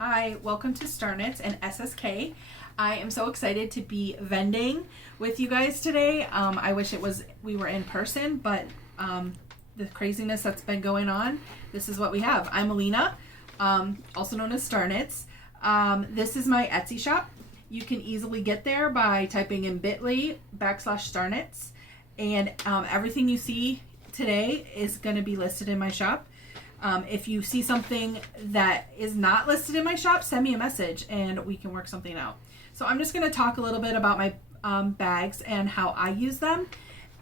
Hi, welcome to Star Knits and SSK. I am so excited to be vending with you guys today. I wish we were in person, but the craziness that's been going on, this is what we have. I'm Alina, also known as Star Knits. This is my Etsy shop. You can easily get there by typing in bit.ly/Star Knits, and everything you see today is going to be listed in my shop. If you see something that is not listed in my shop, send me a message and we can work something out. So I'm just going to talk a little bit about my bags and how I use them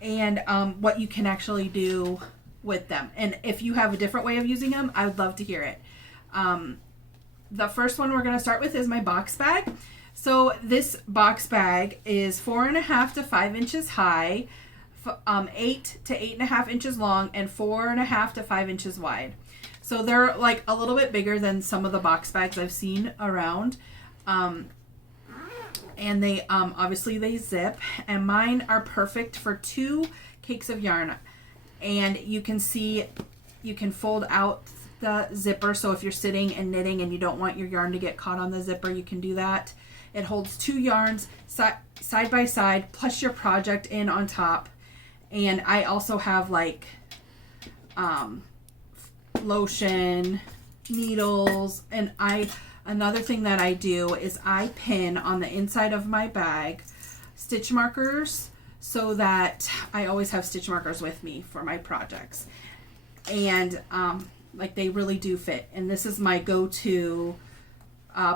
and what you can actually do with them. And if you have a different way of using them, I would love to hear it. The first one we're going to start with is my box bag. So this box bag is 4.5 to 5 inches high, 8 to 8.5 inches long, and 4.5 to 5 inches wide. So they're like a little bit bigger than some of the box bags I've seen around. And they obviously they zip, and mine are perfect for 2 cakes of yarn. And you can see you can fold out the zipper, so if you're sitting and knitting and you don't want your yarn to get caught on the zipper, you can do that. It holds 2 yarns side by side, plus your project in on top. And I also have like lotion, needles, and another thing that I do is I pin on the inside of my bag stitch markers, so that I always have stitch markers with me for my projects. And like they really do fit. And this is my go-to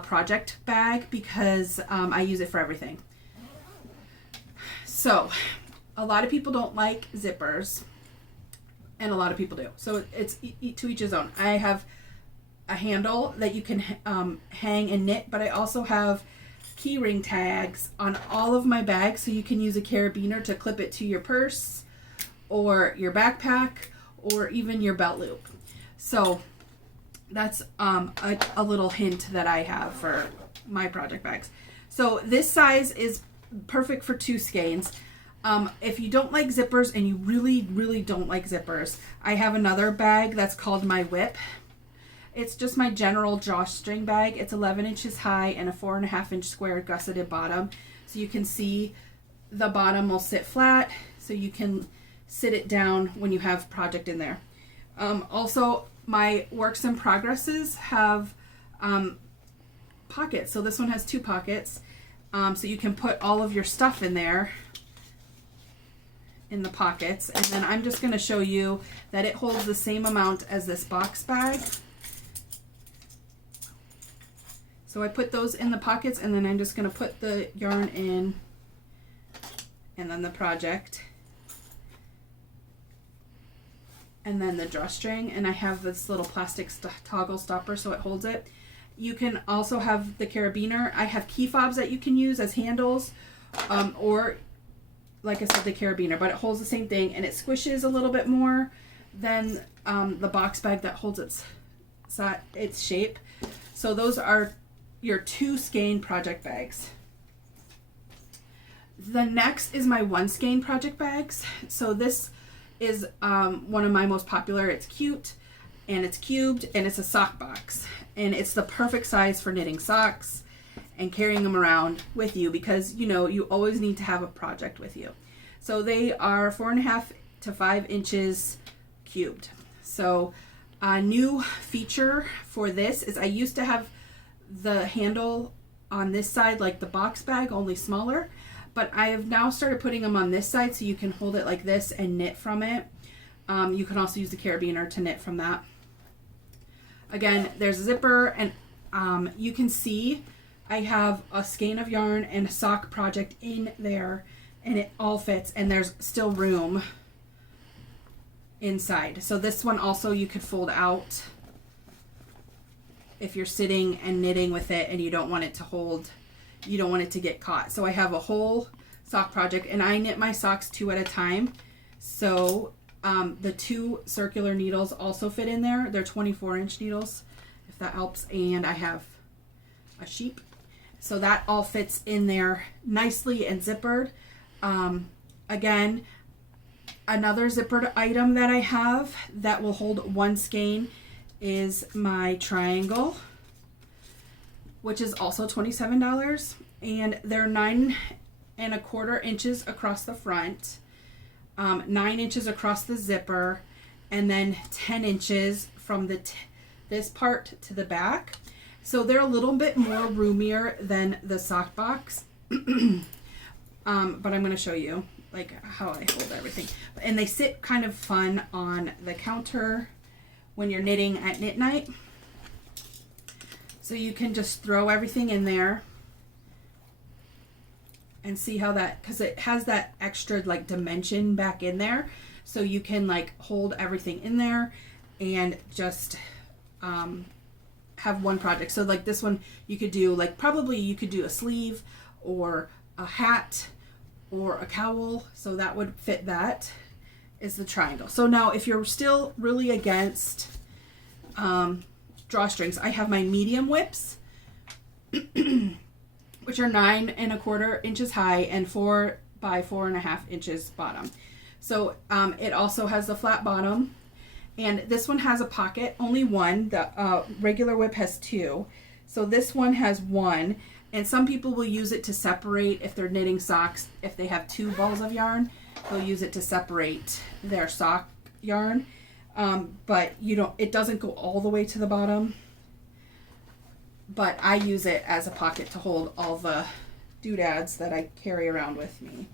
project bag because I use it for everything. So a lot of people don't like zippers, and a lot of people do. So it's to each his own. I have a handle that you can hang and knit, but I also have key ring tags on all of my bags, so you can use a carabiner to clip it to your purse or your backpack or even your belt loop. So that's a little hint that I have for my project bags. So this size is perfect for 2 skeins. If you don't like zippers and you really don't like zippers, I have another bag that's called my whip. It's just my general drawstring bag. It's 11 inches high and a 4.5 inch square gusseted bottom. So you can see the bottom will sit flat, so you can sit it down when you have project in there. Also, my works in progresses have pockets. So this one has 2 pockets. So you can put all of your stuff in there in the pockets. And then I'm just going to show you that it holds the same amount as this box bag. So I put those in the pockets, and then I'm just going to put the yarn in, and then the project, and then the drawstring, and I have this little plastic toggle stopper so it holds it. You can also have the carabiner. I have key fobs that you can use as handles, or like I said, the carabiner, but it holds the same thing, and it squishes a little bit more than the box bag that holds its shape. So those are your 2 skein project bags. The next is my 1 skein project bags. So this is one of my most popular. It's cute, and it's cubed, and it's a sock box, and it's the perfect size for knitting socks and carrying them around with you, because you know you always need to have a project with you. So they are 4.5 to 5 inches cubed. So a new feature for this is I used to have the handle on this side like the box bag, only smaller, but I have now started putting them on this side so you can hold it like this and knit from it. You can also use the carabiner to knit from that. Again, there's a zipper, and you can see I have a skein of yarn and a sock project in there, and it all fits, and there's still room inside. So this one also you could fold out if you're sitting and knitting with it and you don't want it to get caught. So I have a whole sock project, and I knit my socks 2 at a time. So the 2 circular needles also fit in there. They're 24-inch needles, if that helps. And I have a sheep. So that all fits in there nicely and zippered. Again, another zippered item that I have that will hold 1 skein is my triangle. which is also $27. And they're 9¼ inches across the front, 9 inches across the zipper, and then 10 inches from this part to the back. So they're a little bit more roomier than the sock box. But I'm going to show you like how I hold everything. And they sit kind of fun on the counter when you're knitting at knit night. So you can just throw everything in there and see how that, because it has that extra like dimension back in there. So you can like hold everything in there and just have one project. So like this one you could do like, probably you could do a sleeve or a hat or a cowl. So that would fit, that is the triangle. So now if you're still really against drawstrings, I have my medium whips, which are 9¼ inches high and 4 by 4½ inches bottom. So it also has the flat bottom, and this one has a pocket, only one. The regular whip has 2. So this one has 1, and some people will use it to separate if they're knitting socks. If they have 2 balls of yarn, they'll use it to separate their sock yarn. But it doesn't go all the way to the bottom. But I use it as a pocket to hold all the doodads that I carry around with me.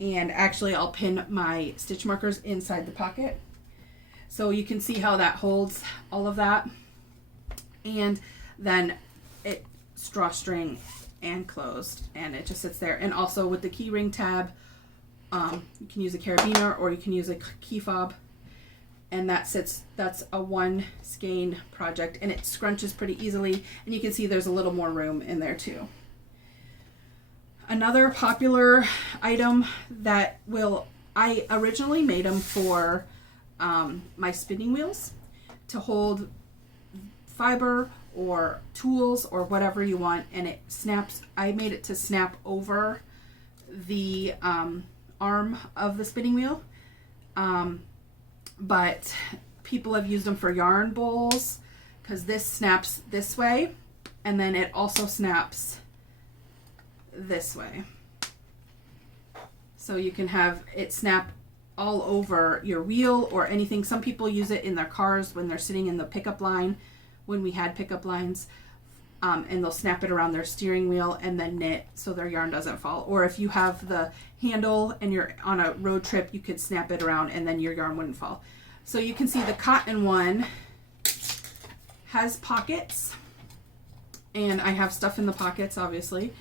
And actually I'll pin my stitch markers inside the pocket. So you can see how that holds all of that. And then it's drawstring and closed, and it just sits there. And also with the key ring tab, you can use a carabiner or you can use a key fob. And that's a 1 skein project, and it scrunches pretty easily, and you can see there's a little more room in there too. Another popular item that I originally made them for my spinning wheels to hold fiber or tools or whatever you want, and it snaps. I made it to snap over the arm of the spinning wheel. But people have used them for yarn bowls because this snaps this way, and then it also snaps this way. So you can have it snap all over your wheel or anything. Some people use it in their cars when they're sitting in the pickup line, when we had pickup lines, and they'll snap it around their steering wheel and then knit so their yarn doesn't fall. Or if you have the handle and you're on a road trip, you could snap it around and then your yarn wouldn't fall. So you can see the cotton one has pockets, and I have stuff in the pockets, obviously.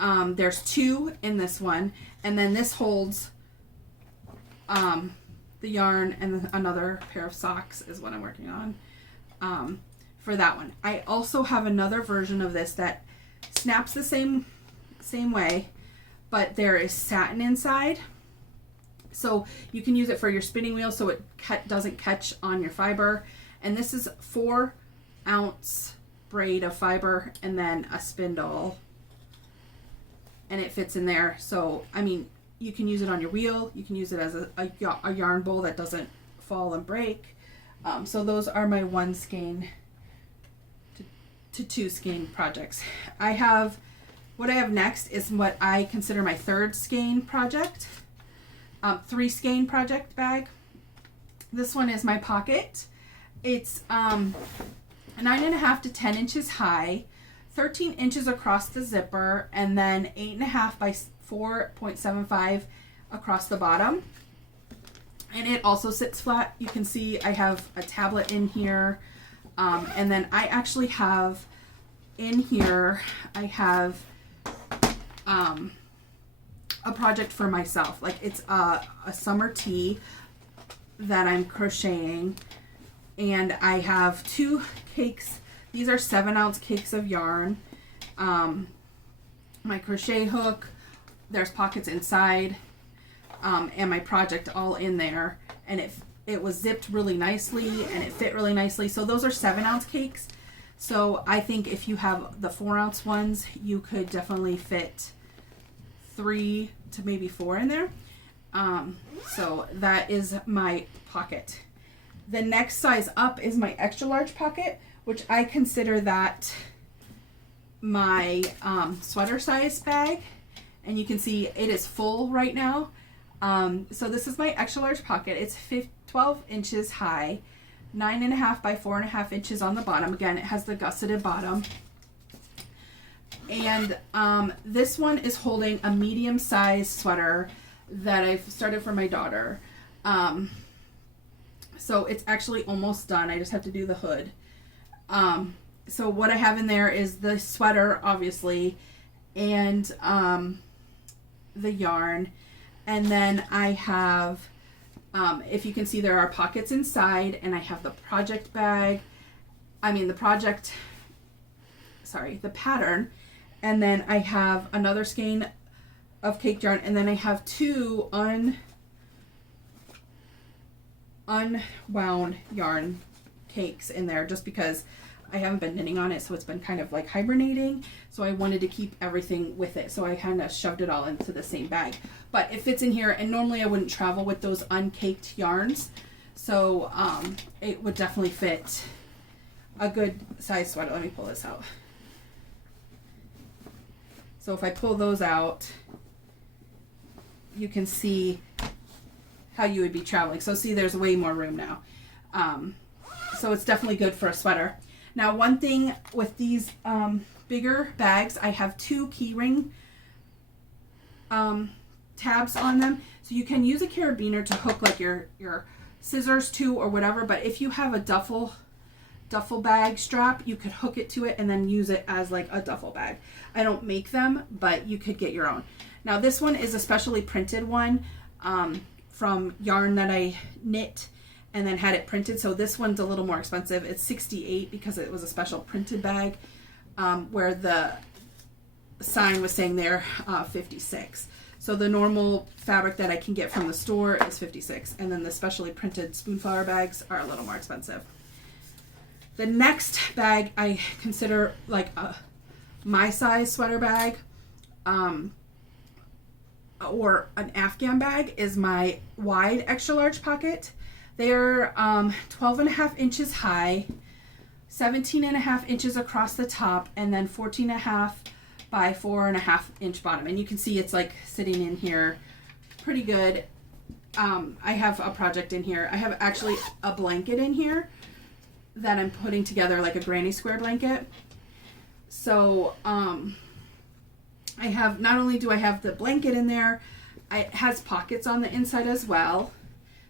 There's 2 in this one, and then this holds the yarn, and another pair of socks is what I'm working on for that one. I also have another version of this that snaps the same way, but there is satin inside. So you can use it for your spinning wheel so it doesn't catch on your fiber. And this is 4-ounce braid of fiber and then a spindle, and it fits in there. So I mean, you can use it on your wheel, you can use it as a yarn bowl that doesn't fall and break. So those are my 1 skein to 2 skein projects. What I have next is what I consider my 3rd skein project, 3 skein project bag. This one is my pocket. It's 9½ to 10 inches high, 13 inches across the zipper, and then 8½ by 4.75 across the bottom. And it also sits flat. You can see I have a tablet in here, and then I actually have in here, I have a project for myself. Like it's a summer tee that I'm crocheting, and I have 2 cakes. These are 7-ounce cakes of yarn. My crochet hook, there's pockets inside, and my project all in there, and it was zipped really nicely and it fit really nicely. So those are 7-ounce cakes. So I think if you have the 4-ounce ones, you could definitely fit 3 to maybe 4 in there. So that is my pocket. The next size up is my extra large pocket, which I consider that my sweater size bag, and you can see it is full right now. So this is my extra large pocket. It's 12 inches high, 9.5 by 4.5 inches on the bottom. Again, it has the gusseted bottom. And this one is holding a medium size sweater that I've started for my daughter. So it's actually almost done. I just have to do the hood. So what I have in there is the sweater, obviously, and the yarn. And then I have, if you can see, there are pockets inside, and I have the project bag. The pattern. And then I have another skein of caked yarn, and then I have two unwound yarn cakes in there, just because I haven't been knitting on it, so it's been kind of like hibernating. So I wanted to keep everything with it, so I kind of shoved it all into the same bag. But it fits in here, and normally I wouldn't travel with those uncaked yarns, so it would definitely fit a good size sweater. Let me pull this out. So if I pull those out, you can see how you would be traveling. So see, there's way more room now. So it's definitely good for a sweater. Now, one thing with these bigger bags, I have two keyring tabs on them. So you can use a carabiner to hook like your scissors to or whatever, but if you have a duffel bag strap, you could hook it to it and then use it as like a duffel bag. I don't make them, but you could get your own. Now this one is a specially printed one from yarn that I knit and then had it printed. So this one's a little more expensive. It's $68 because it was a special printed bag, where the sign was saying there $56. So the normal fabric that I can get from the store is $56, and then the specially printed spoonflower bags are a little more expensive. The next bag I consider like my size sweater bag, or an Afghan bag, is my wide extra large pocket. They're 12.5 inches high, 17.5 inches across the top, and then 14.5 by 4.5 inch bottom. And you can see it's like sitting in here pretty good. I have a project in here. I have actually a blanket in here that I'm putting together, like a granny square blanket. So I have, not only do I have the blanket in there, it has pockets on the inside as well.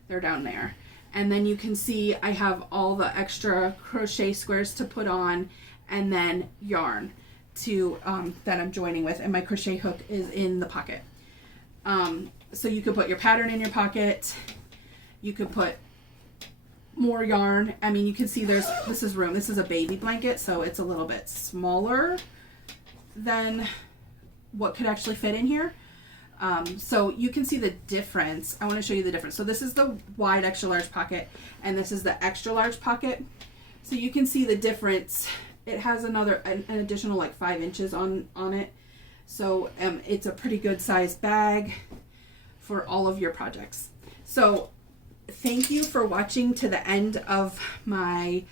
They're down there. And then you can see I have all the extra crochet squares to put on, and then yarn to that I'm joining with, and my crochet hook is in the pocket. So you could put your pattern in your pocket. You could put more yarn. I mean, you can see this is room. This is a baby blanket, so it's a little bit smaller than what could actually fit in here. So you can see the difference. I want to show you the difference. So this is the wide extra large pocket, and this is the extra large pocket. So you can see the difference. It has an additional like 5 inches on it. So it's a pretty good size bag for all of your projects. So thank you for watching to the end of my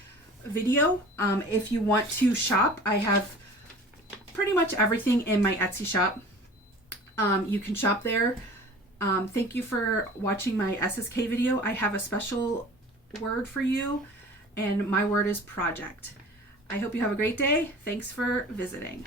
video. If you want to shop, I have pretty much everything in my Etsy shop. You can shop there. Thank you for watching my SSK video. I have a special word for you, and my word is project. I hope you have a great day. Thanks for visiting.